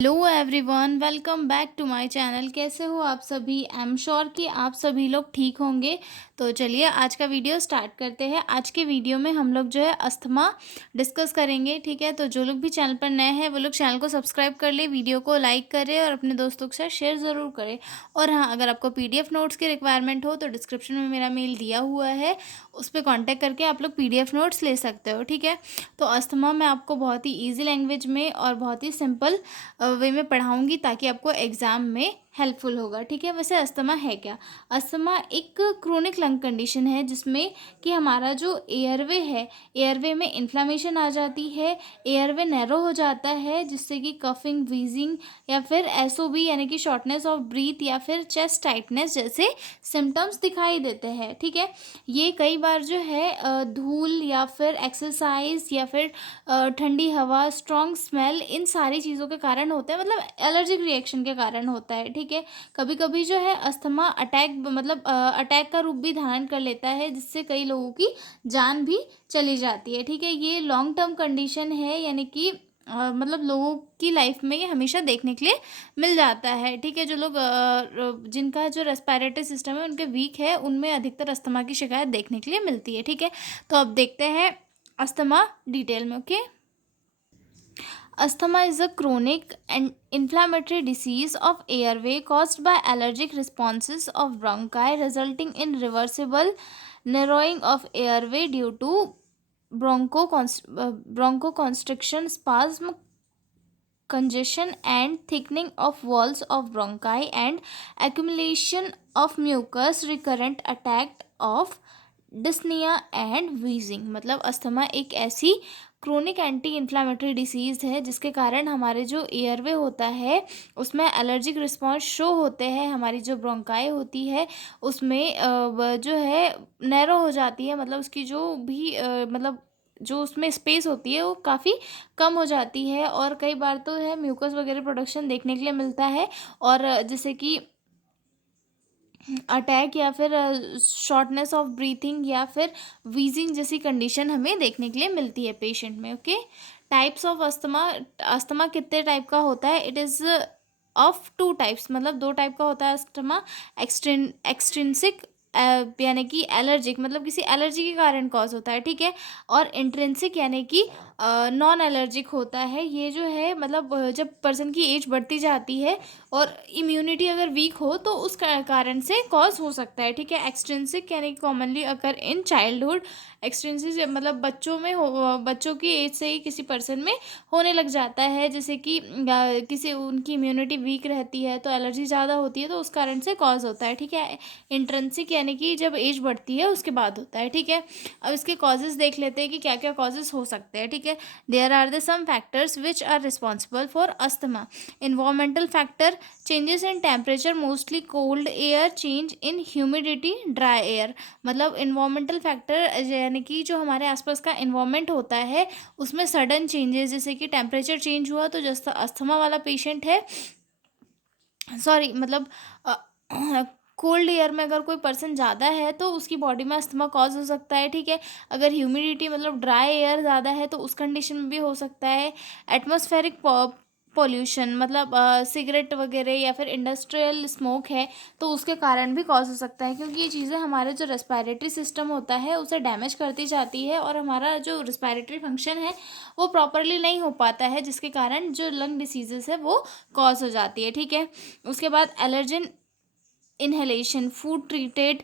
Hello everyone, welcome back to my channel. कैसे हो आप सभी? आई एम श्योर कि आप सभी लोग ठीक होंगे। तो चलिए आज का वीडियो स्टार्ट करते हैं। आज के वीडियो में हम लोग जो है अस्थमा डिस्कस करेंगे। ठीक है, तो जो लोग भी चैनल पर नए हैं वो लोग चैनल को सब्सक्राइब कर ले, वीडियो को लाइक करें और अपने दोस्तों के साथ शेयर ज़रूर करें। और हाँ, अगर आपको पीडीएफ नोट्स की रिक्वायरमेंट हो तो डिस्क्रिप्शन में मेरा मेल दिया हुआ है, उस पर कॉन्टैक्ट करके आप लोग पीडीएफ नोट्स ले सकते हो। ठीक है, तो अस्थमा मैं आपको बहुत ही ईजी लैंग्वेज में और बहुत ही सिंपल वे में पढ़ाऊँगी ताकि आपको एग्ज़ाम में हेल्पफुल होगा। ठीक है, वैसे अस्थमा है क्या? अस्थमा एक क्रोनिक लंग कंडीशन है जिसमें कि हमारा जो एयरवे है, एयरवे में इन्फ्लेमेशन आ जाती है, एयरवे नैरो हो जाता है जिससे कि कफिंग, व्हीजिंग या फिर एसओबी यानी कि शॉर्टनेस ऑफ ब्रीथ या फिर चेस्ट टाइटनेस जैसे सिम्टम्स दिखाई देते हैं। ठीक है, ये कई बार जो है धूल या फिर एक्सरसाइज या फिर ठंडी हवा, स्ट्रॉन्ग स्मेल, इन सारी चीज़ों के कारण होता है, मतलब एलर्जिक रिएक्शन के कारण होता है। ठीक है, कभी कभी जो है अस्थमा अटैक मतलब अटैक का रूप भी धारण कर लेता है जिससे कई लोगों की जान भी चली जाती है। ठीक है, ये लॉन्ग टर्म कंडीशन है, यानी कि मतलब लोगों की लाइफ में ये हमेशा देखने के लिए मिल जाता है। ठीक है, जो लोग जिनका जो रेस्पिरेटरी सिस्टम है उनके वीक है, उनमें अधिकतर अस्थमा की शिकायत देखने के लिए मिलती है। ठीक है, तो अब देखते हैं अस्थमा डिटेल में। Okay, asthma is a chronic and inflammatory disease of airway caused by allergic responses of bronchi, resulting in reversible narrowing of airway due to bronchoconstriction, spasm, congestion and thickening of walls of bronchi, and accumulation of mucus, recurrent attack of dyspnoea and wheezing. मतलब asthma एक ऐसी chronic anti inflammatory disease है जिसके कारण हमारे जो airway होता है उसमें एलर्जिक रिस्पॉन्स शो होते हैं, हमारी जो ब्रोंकाई होती है उसमें जो है नैरो हो जाती है, मतलब उसकी जो भी मतलब जो उसमें स्पेस होती है वो काफ़ी कम हो जाती है, और कई बार तो है म्यूकस वगैरह प्रोडक्शन देखने के लिए मिलता है, और जैसे कि अटैक या फिर शॉर्टनेस ऑफ ब्रीथिंग या फिर वीजिंग जैसी कंडीशन हमें देखने के लिए मिलती है पेशेंट में। Okay, types of asthma. Asthma कितने टाइप का होता है? It is of two types, मतलब दो टाइप का होता है अस्थमा। एक्सट्रिंसिक यानी कि एलर्जिक, मतलब किसी एलर्जी के कारण कॉज होता है। ठीक है, और इंट्रिंसिक यानी कि नॉन एलर्जिक होता है। ये जो है मतलब जब पर्सन की एज बढ़ती जाती है और इम्यूनिटी अगर वीक हो तो उस कारण से कॉज हो सकता है। ठीक है, एक्सट्रिंसिक यानी कि commonly occur in childhood. Extrinsic मतलब बच्चों में हो, बच्चों की एज से ही किसी पर्सन में होने लग जाता है, जैसे कि किसी उनकी इम्यूनिटी वीक रहती है तो एलर्जी ज़्यादा होती है तो उस कारण से कॉज होता है। ठीक है, इंट्रिंसिक यानी कि जब एज बढ़ती है उसके बाद होता है। ठीक है, अब इसके कॉजेज़ देख लेते हैं कि क्या क्या कॉजेज़ हो सकते हैं। ठीक है, there are the some factors which are responsible for asthma. Environmental factor, changes in temperature, mostly cold air, change in humidity, dry air. मतलब इन्वायरमेंटल फैक्टर यानी कि जो हमारे आसपास का इन्वायरमेंट होता है उसमें सडन चेंजेस, जैसे कि टेम्परेचर चेंज हुआ तो जैसा अस्थमा वाला पेशेंट है, सॉरी मतलब कोल्ड एयर में अगर कोई पर्सन ज़्यादा है तो उसकी बॉडी में अस्थमा कॉज हो सकता है। ठीक है, अगर ह्यूमिडिटी मतलब ड्राई एयर ज़्यादा है तो उस कंडीशन में भी हो सकता है। एटमॉस्फेरिक पॉल्यूशन, मतलब सिगरेट वगैरह या फिर इंडस्ट्रियल स्मोक है तो उसके कारण भी कॉज हो सकता है, क्योंकि ये चीज़ें हमारे जो रेस्पिरेटरी सिस्टम होता है उसे डैमेज करती जाती है और हमारा जो रेस्पिरेटरी फंक्शन है वो प्रॉपरली नहीं हो पाता है, जिसके कारण जो लंग डिसीजेस है वो कॉज हो जाती है। ठीक है, उसके बाद allergen inhalation, food treated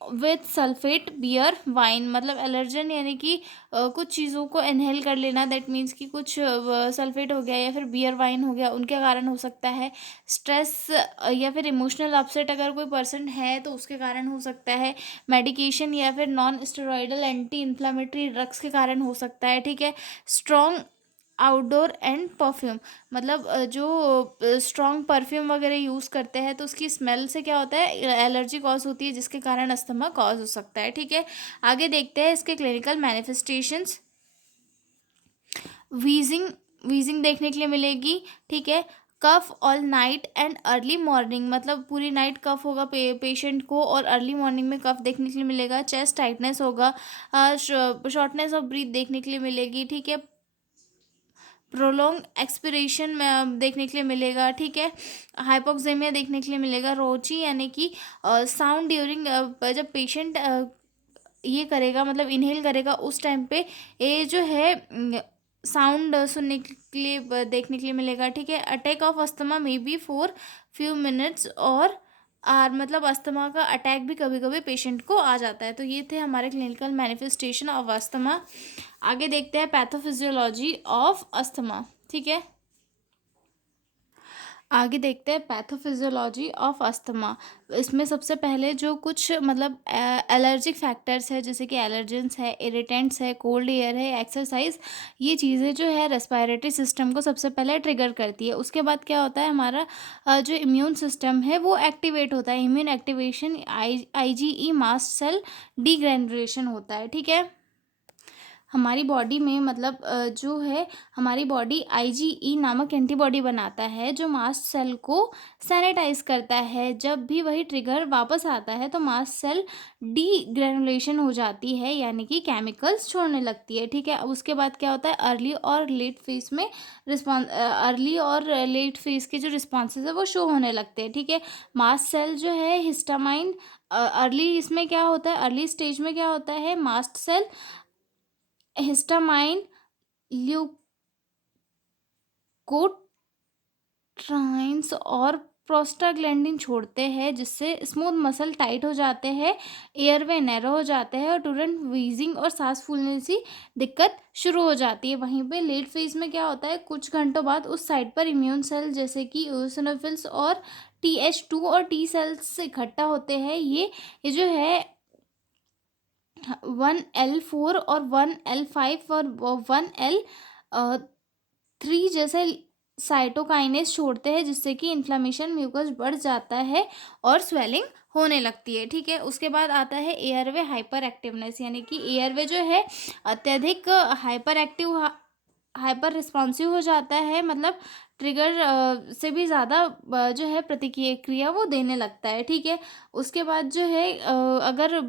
with sulphate, beer, wine. मतलब एलर्जन यानी कि कुछ चीज़ों को इनहेल कर लेना, दैट मीन्स कि कुछ सल्फेट हो गया या फिर बियर वाइन हो गया, उनके कारण हो सकता है। स्ट्रेस या फिर इमोशनल अपसेट अगर कोई पर्सन है तो उसके कारण हो सकता है। मेडिकेशन या फिर non steroidal anti inflammatory drugs के कारण हो सकता है। ठीक है, स्ट्रॉन्ग आउटडोर एंड परफ्यूम, मतलब जो स्ट्रॉन्ग परफ्यूम वगैरह यूज़ करते हैं तो उसकी स्मेल से क्या होता है, एलर्जी कॉज होती है जिसके कारण अस्थमा कॉज हो सकता है। ठीक है, आगे देखते हैं इसके क्लिनिकल मैनिफेस्टेशंस। वीजिंग, वीजिंग देखने के लिए मिलेगी। ठीक है, cough all night and early morning, मतलब पूरी नाइट कफ होगा पेशेंट को और अर्ली मॉर्निंग में कफ देखने के लिए मिलेगा। चेस्ट टाइटनेस होगा, शॉर्टनेस ऑफ ब्रीथ देखने के लिए मिलेगी। ठीक है, प्रोलॉन्ग एक्सपिरेशन में देखने के लिए मिलेगा, ठीक है। हाइपोक्सेमिया देखने के लिए मिलेगा। रोची यानी कि साउंड ड्यूरिंग, जब पेशेंट ये करेगा मतलब इनहेल करेगा उस टाइम पे ये जो है साउंड सुनने के लिए देखने के लिए मिलेगा, ठीक है। Attack of asthma may be for few minutes और आर, मतलब अस्थमा का अटैक भी कभी कभी पेशेंट को आ जाता है। तो ये थे हमारे क्लिनिकल मैनिफेस्टेशन ऑफ अस्थमा। आगे देखते हैं पैथोफिजियोलॉजी ऑफ अस्थमा, ठीक है। आगे देखते हैं पैथोफिजियोलॉजी ऑफ अस्थमा। इसमें सबसे पहले जो कुछ मतलब एलर्जिक फैक्टर्स है, जैसे कि एलर्जेंस है, इरिटेंट्स है, कोल्ड एयर है, एक्सरसाइज, ये चीज़ें जो है रेस्पिरेटरी सिस्टम को सबसे पहले ट्रिगर करती है। उसके बाद क्या होता है, हमारा जो इम्यून सिस्टम है वो एक्टिवेट होता है। Immune activation IgE mast cell degranulation होता है, ठीक है। हमारी बॉडी में मतलब जो है हमारी बॉडी आईजीई नामक एंटीबॉडी बनाता है जो मास्ट सेल को सैनिटाइज करता है। जब भी वही ट्रिगर वापस आता है तो मास्ट सेल डी ग्रेनुलेशन हो जाती है, यानी कि केमिकल्स छोड़ने लगती है, ठीक है। अब उसके बाद क्या होता है, अर्ली और लेट फेज में अर्ली और लेट फेज के जो रिस्पॉन्सेज है वो शो होने लगते हैं, ठीक है। मास्ट सेल जो है हिस्टामाइन, अर्ली इसमें क्या होता है, अर्ली स्टेज में क्या होता है, मास्ट सेल हिस्टामाइन ल्यूकोट्राइन्स और प्रोस्टाग्लैंडिन छोड़ते हैं, जिससे स्मूथ मसल टाइट हो जाते हैं, एयरवे नैरो हो जाते हैं और तुरंत वीजिंग और सांस फूलने सी दिक्कत शुरू हो जाती है। वहीं पे लेट फेज में क्या होता है, कुछ घंटों बाद उस साइट पर इम्यून सेल जैसे कि यूसिनोफिल्स और TH2 और टी सेल्स इकट्ठा होते हैं। ये जो है 1L4 और 1L5 और 1L3 जैसे साइटोकाइनेस छोड़ते हैं, जिससे कि इन्फ्लेमेशन म्यूकस बढ़ जाता है और स्वेलिंग होने लगती है, ठीक है। उसके बाद आता है एयरवे हाइपर एक्टिवनेस, यानी कि एयरवे जो है अत्यधिक हाइपर रिस्पॉन्सिव हो जाता है, मतलब ट्रिगर से भी ज़्यादा जो है प्रतिक्रिया वो देने लगता है, ठीक है। उसके बाद जो है अगर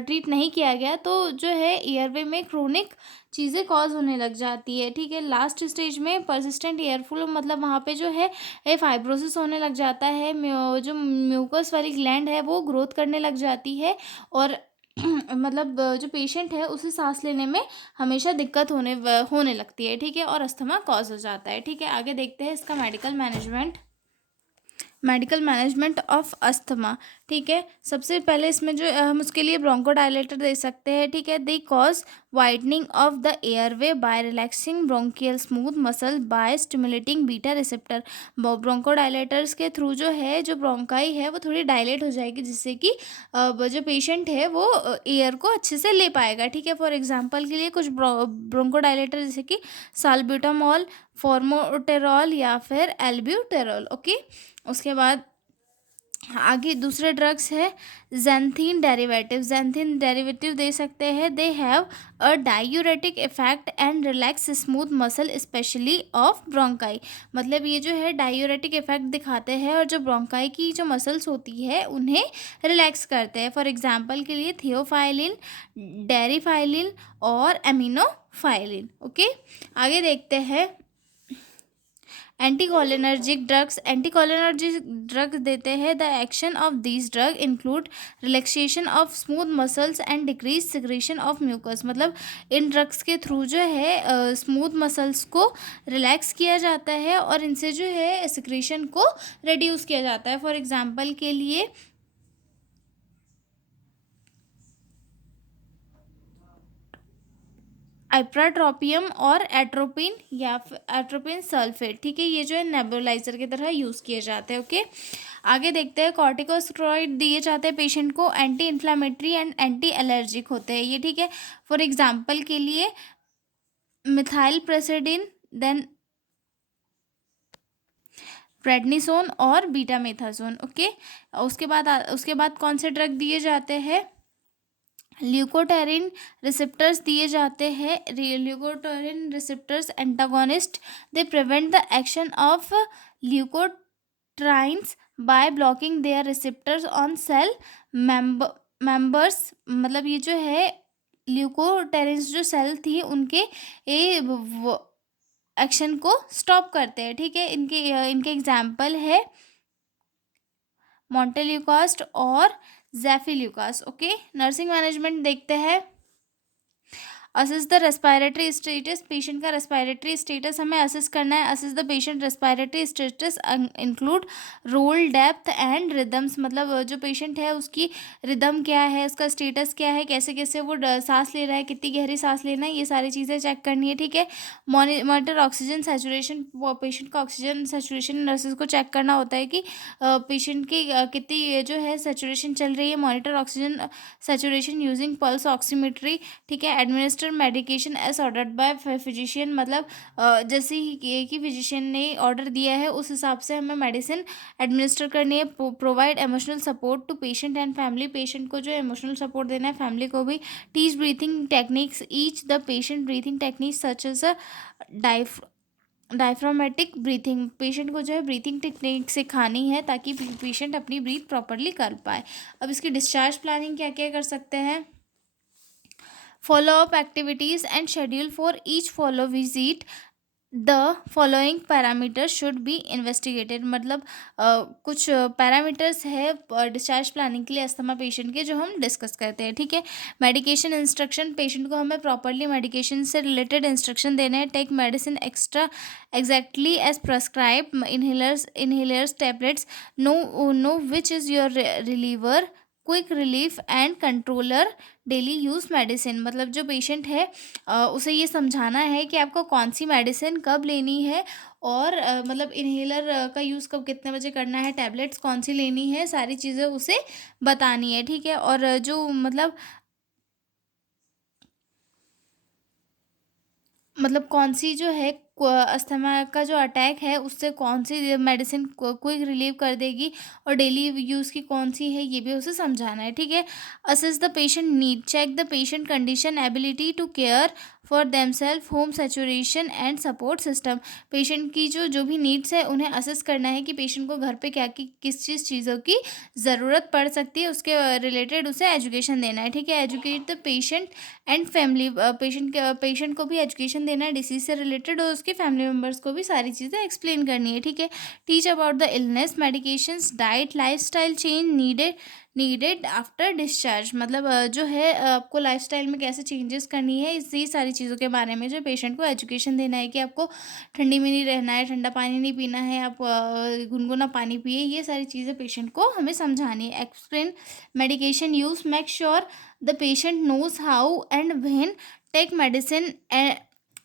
ट्रीट नहीं किया गया तो जो है एयरवे में क्रोनिक चीज़ें कॉज होने लग जाती है, ठीक है। लास्ट स्टेज में परसिस्टेंट एयरफ्लो, मतलब वहाँ पे जो है फाइब्रोसिस होने लग जाता है, जो म्यूकस वाली ग्लैंड है वो ग्रोथ करने लग जाती है और मतलब जो पेशेंट है उसे सांस लेने में हमेशा दिक्कत होने लगती है, ठीक है, और अस्थमा कॉज हो जाता है, ठीक है। आगे देखते हैं इसका मेडिकल मैनेजमेंट ऑफ अस्थमा, ठीक है। सबसे पहले इसमें जो हम उसके लिए ब्रोंकोडायलेटर दे सकते हैं, ठीक है। They cause widening of the airway by relaxing bronchial smooth muscle by stimulating beta receptor. Bronchodilators के थ्रू जो है जो ब्रोंकाई है वो थोड़ी डायलेट हो जाएगी, जिससे कि जो पेशेंट है वो एयर को अच्छे से ले पाएगा, ठीक है। फॉर एग्जांपल के लिए कुछ ब्रोंकोडायलेटर जैसे कि साल्ब्यूटामॉल, फॉर्मोटेरॉल या फिर एल्ब्यूटेरॉल, ओके। उसके बाद आगे दूसरे ड्रग्स है जेंथिन डेरिवेटिव दे सकते हैं। They have a diuretic effect and relax smooth muscle specially of bronchi, मतलब ये जो है डायूरेटिक इफेक्ट दिखाते हैं और जो ब्रोंकाई की जो मसल्स होती है उन्हें रिलैक्स करते हैं। फॉर एग्जांपल के लिए थियोफाइलिन, डेरिफाइलिन और एमिनोफाइलिन, ओके। आगे देखते हैं एंटीकोलिनर्जिक ड्रग्स देते हैं। The action of these drug include relaxation of smooth muscles and decrease secretion of mucus, मतलब इन ड्रग्स के थ्रू जो है स्मूथ मसल्स को रिलैक्स किया जाता है और इनसे जो है सिक्रेशन को रिड्यूस किया जाता है। फॉर एग्जांपल के लिए आइप्राट्रोपियम और एट्रोपिन या फिर एट्रोपिन सल्फेट, ठीक है। ये जो है नेबुलाइजर की तरह यूज़ किए जाते हैं, ओके। आगे देखते हैं कॉर्टिकोस्टेरॉइड दिए जाते हैं पेशेंट को, anti inflammatory and anti allergic होते हैं ये, ठीक है। फॉर एग्जांपल के लिए मिथाइल प्रेसिडिन, देन प्रेडनिसोन और बीटामेथासोन, ओके। उसके बाद कौन से ड्रग दिए जाते हैं, ल्यूकोटेरिन रिसेप्टर्स दिए जाते हैं। Leukotriene receptors antagonist, they prevent the action of leukotrienes by blocking their receptors on cell members, मतलब ये जो है ल्यूकोटेरिन्स जो सेल थी उनके एक्शन को स्टॉप करते हैं, ठीक है। इनके एग्जाम्पल है मोंटेल्यूकास्ट और ज़ेफिल्यूकास। ओके, नर्सिंग मैनेजमेंट देखते हैं। Assess the respiratory status, patient का रेस्पायरेटरी स्टेटस हमें असेस करना है। Assess the patient respiratory status include role, depth and rhythms, मतलब जो पेशेंट है उसकी रिदम क्या है, उसका स्टेटस क्या है, कैसे कैसे वो सांस ले रहा है, कितनी गहरी सांस लेना है, ये सारी चीज़ें चेक करनी है, ठीक है। मॉनिटर ऑक्सीजन सेचुरेशन, पेशेंट का ऑक्सीजन सेचुरेशन नर्सेज को चेक करना होता है कि पेशेंट की कितनी जो है सेचुरेशन चल रही है। Monitor oxygen saturation using pulse oximetry, ठीक है। Administer medication as ordered by physician, मतलब जैसे ही कि फिजिशियन ने ऑर्डर दिया है उस हिसाब से हमें मेडिसिन एडमिनिस्टर करनी है। Provide emotional support to patient and family, patient को जो इमोशनल सपोर्ट देना है, फैमिली को भी। Teach breathing techniques each the patient breathing techniques such as a diaphragmatic breathing, patient को जो है ब्रीथिंग टेक्निक सिखानी है ताकि पेशेंट अपनी ब्रीथ प्रॉपरली कर पाए। अब इसकी डिस्चार्ज प्लानिंग क्या क्या कर सकते हैं। Follow up activities and schedule for each follow visit, the following parameters should be investigated, मतलब कुछ पैरामीटर्स है डिस्चार्ज प्लानिंग के लिए अस्थमा पेशेंट के जो हम डिस्कस करते हैं, ठीक है। मेडिकेशन इंस्ट्रक्शन, पेशेंट को हमें प्रॉपरली मेडिकेशन से रिलेटेड इंस्ट्रक्शन देने हैं। Take medicine extra exactly as prescribe, inhalers tablets, know which is your reliever, quick relief and controller, daily use medicine, मतलब जो पेशेंट है उसे ये समझाना है कि आपको कौन सी मेडिसिन कब लेनी है और मतलब इन्हेलर का यूज़ कब कितने बजे करना है, टैबलेट्स कौन सी लेनी है, सारी चीज़ें उसे बतानी है, ठीक है। और जो मतलब कौन सी जो है अस्थमा का जो अटैक है उससे कौन सी मेडिसिन क्विक रिलीव कर देगी और डेली यूज़ की कौन सी है, ये भी उसे समझाना है, ठीक है। Assess the patient need, check the patient condition, ability to care for themself, home saturation and support system, patient की जो भी नीड्स है उन्हें असेस करना है कि पेशेंट को घर पे क्या किस चीज़ों की ज़रूरत पड़ सकती है, उसके रिलेटेड उसे एजुकेशन देना है, ठीक है। Educate the patient and family, patient को भी एजुकेशन देना है डिसीज से रिलेटेड और उसके फैमिली मेम्बर्स को भी सारी चीज़ें एक्सप्लेन करनी है, ठीक है। Teach about the illness, medications, diet, lifestyle change needed after discharge, मतलब जो है आपको लाइफस्टाइल में कैसे चेंजेस करनी है, इसी सारी चीज़ों के बारे में जो पेशेंट को एजुकेशन देना है कि आपको ठंडी में नहीं रहना है, ठंडा पानी नहीं पीना है, आप गुनगुना पानी पिए, ये सारी चीज़ें पेशेंट को हमें समझानी है। Explain medication use, make sure the patient knows how and when take medicine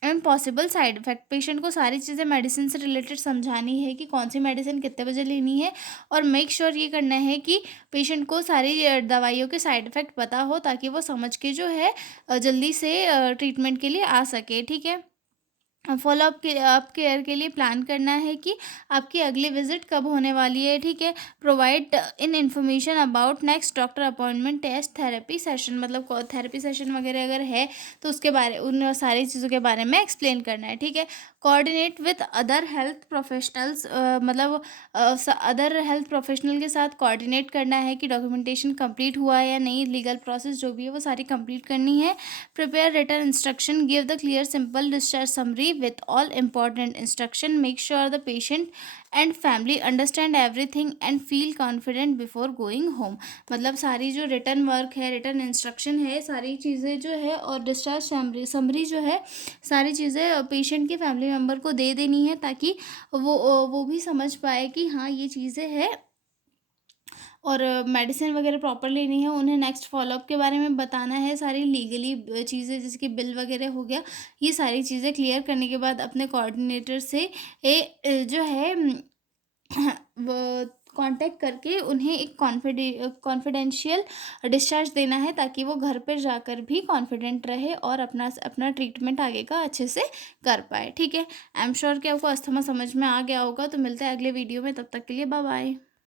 and possible side effect, patient को सारी चीज़ें मेडिसिन से रिलेटेड समझानी है कि कौन सी मेडिसिन कितने बजे लेनी है और मेक श्योर ये करना है कि पेशेंट को सारी दवाइयों के साइड इफ़ेक्ट पता हो ताकि वो समझ के जो है जल्दी से ट्रीटमेंट के लिए आ सके, ठीक है। फॉलोअप के अप केयर के लिए प्लान करना है कि आपकी अगली विजिट कब होने वाली है, ठीक है। Provide in information about next doctor appointment, test, therapy session, मतलब थेरेपी सेशन वगैरह अगर है तो उसके बारे उन सारी चीज़ों के बारे में एक्सप्लेन करना है, ठीक है। Coordinate with other health professionals, मतलब अदर हेल्थ प्रोफेशनल के साथ कोऑर्डिनेट करना है कि डॉक्यूमेंटेशन कंप्लीट हुआ है या नहीं, लीगल प्रोसेस जो भी है वो सारी कंप्लीट करनी है। Prepare written instruction, give the clear simple discharge summary with all important instruction, make sure the patient and family understand everything and feel confident before going home, मतलब सारी जो रिटर्न वर्क है, रिटर्न इंस्ट्रक्शन है, सारी चीज़ें जो है और डिस्चार्ज समरी जो है, सारी चीज़ें पेशेंट के फैमिली मेम्बर को दे देनी है ताकि वो भी समझ पाए कि हाँ ये चीज़ें हैं और मेडिसिन वगैरह प्रॉपर लेनी है। उन्हें नेक्स्ट फॉलोअप के बारे में बताना है, सारी लीगली चीज़ें जैसे कि बिल वगैरह हो गया, ये सारी चीज़ें क्लियर करने के बाद अपने कोऑर्डिनेटर से जो है वो कांटेक्ट करके उन्हें एक कॉन्फिडेंशियल डिस्चार्ज देना है ताकि वो घर पर जाकर भी कॉन्फिडेंट रहे और अपना ट्रीटमेंट आगे का अच्छे से कर पाए, ठीक है। आई एम श्योर कि आपको अस्थमा समझ में आ गया होगा। तो मिलते हैं अगले वीडियो में, तब तक के लिए बाय बाय।